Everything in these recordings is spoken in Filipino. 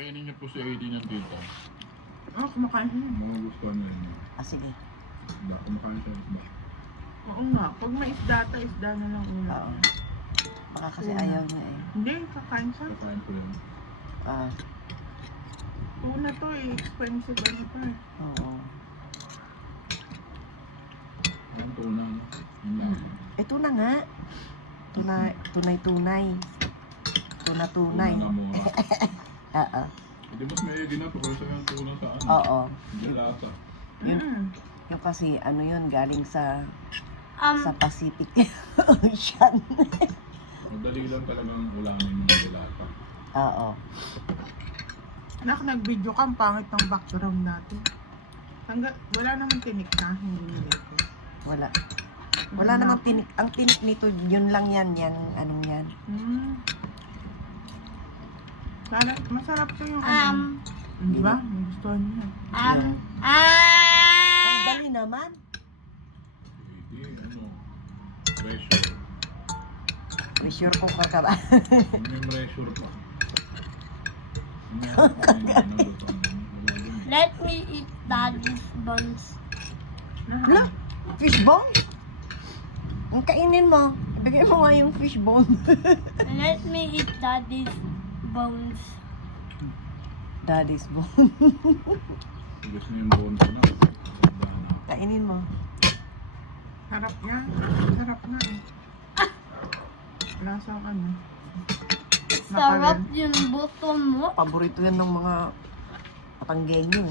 Pakainin niyo po si AD ng tita. Kumakain siya. Mga gusto niya yun. Sige. Kumakain siya ng isda. Oo nga. Pag may isda na lang ulam. Oo. Baka kasi Tuna. ayaw niya eh. Hindi, kakain siya. Kakain ko yan. Ah, Tuna to eh. Expensive ano pa eh. oo. Ang tuna, no? Yun lang. Ito na nga. Tunay. Tuna Tunay. na mo nga. Oo. Hindi mas may AD na to kasi yung tuna sa ano. Oo. Hindi lasa. Yun. Yung kasi ano yun, galing sa Pacific Ocean. Madali lang talagang ulamin ng dilata. Oo. Nag-video ka, ang pangit ng background natin. Wala naman tinik na, hindi nilito. Wala. Wala namang tinik. Ang tinik nito, yun lang yan. Yan, anong yan. Masarap to yung Di ba? Gusto niya. Ang dali naman. AD, ano? Pressure. Sure ko ka ba? May pressure pa. Let me eat daddy's buns. Hala, fishbone? Ang kainin mo. Ibigay mo nga yung fishbone. Let me eat daddy's bones. Daddy's bone. Gusto niyo yung bones na. Kainin mo. Sarap niya. Sarap na eh. Lasang ano. Sarap yung buto mo. Paborito yan ng mga Patanggenyo.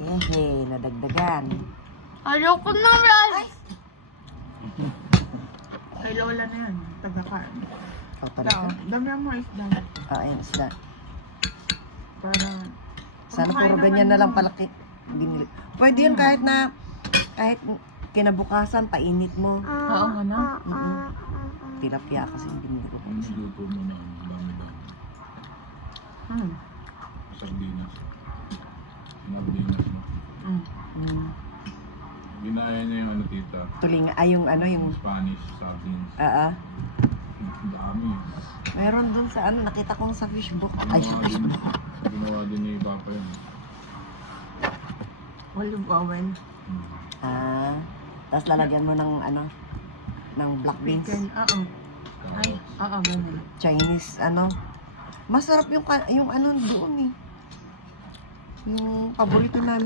Hehe, nadagdagan. Ayoko na rice. Kay Lola na yan. Taga-kaan. Oh, talaga? Damihan mo isda. Ayan, isda. Para... Sana Kumakain puro naman ganyan na lang mo. palaki. Binili. Pwede yun kahit kinabukasan, painit mo. Oo nga na. Tilapia kasi yung binili ko. Ang niluto mo na ang dami-dami. Sardinas. Sardinas, no? Mm. Ginaya niya yung ano, tita. Tuling, yung ano, yung... Spanish sardines. Ang dami. Meron dun sa ano, nakita ko sa Facebook. Ay, sa Facebook. Ginawa din ni Papa yun. Olive oil. Tapos lalagyan mo ng ano, ng black beans. Chicken. Oo. Ay, oo, ganun. Chinese, ano. Masarap yung ano doon eh. Yung paborito namin.